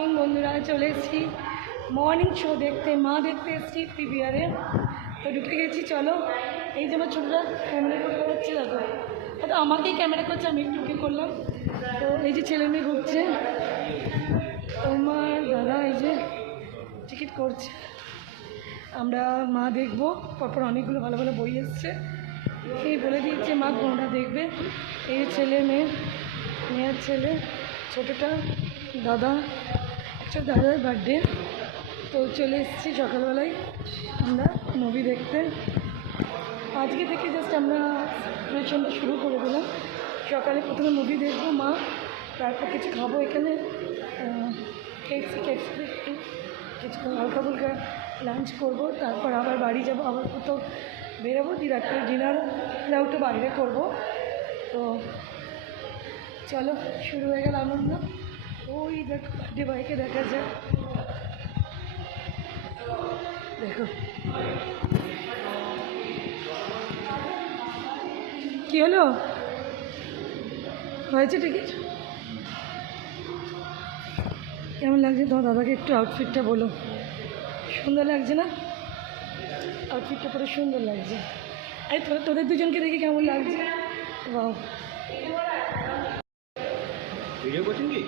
বন্ধুরা চলে এসেছি মর্নিং শো দেখতে, মা দেখতে এসেছি পিভিআরে। তো ঢুকে গেছি, চলো। এই যে আমার ছোটরা ক্যামেরা করতে যাচ্ছে, দেখো হয়তো আমাকেই ক্যামেরা করছে, আমি একটু ঢুকে করলাম। তো এই যে ছেলে মেয়ে ঘুরছে, তোমার দাদা এই যে টিকিট করছে। আমরা মা দেখবো, পরপর অনেকগুলো ভালো ভালো বই এসছে। এই বলে দিচ্ছে মা কোনটা দেখবে। এই ছেলে মেয়ের ছেলে ছোটোটা দাদা, একটা দাদার বার্থডে। তো চলে এসেছি সকালবেলায় আমরা মুভি দেখতে। আজকে থেকে জাস্ট আমরা প্রিপারেশনটা শুরু করে দিলাম। সকালে প্রথমে মুভি দেখবো মা, তারপর কিছু খাবো এখানে, কেএফসি একটু কিছু হালকা ফুলকা লাঞ্চ করবো, তারপর আবার বাড়ি যাবো, আবার কোথাও বেরোবো, দিয়ে রাত্রে ডিনারটাও একটু বাইরে করবো। তো চলো, শুরু হয়ে গেল আনন্দ। ওই দেখো বার্থডে বাইকে দেখা যায়, দেখো কী হলো, হয়েছে টিকিট। কেমন লাগছে তোমার দাদাকে? একটু আউটফিটটা বলো। সুন্দর লাগছে না? আউটফিটটা পরে সুন্দর লাগছে। এই তোদের দুজনকে দেখে কেমন লাগছে? বাহ, ভিডিও করছেন কি?